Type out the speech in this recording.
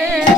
Yeah.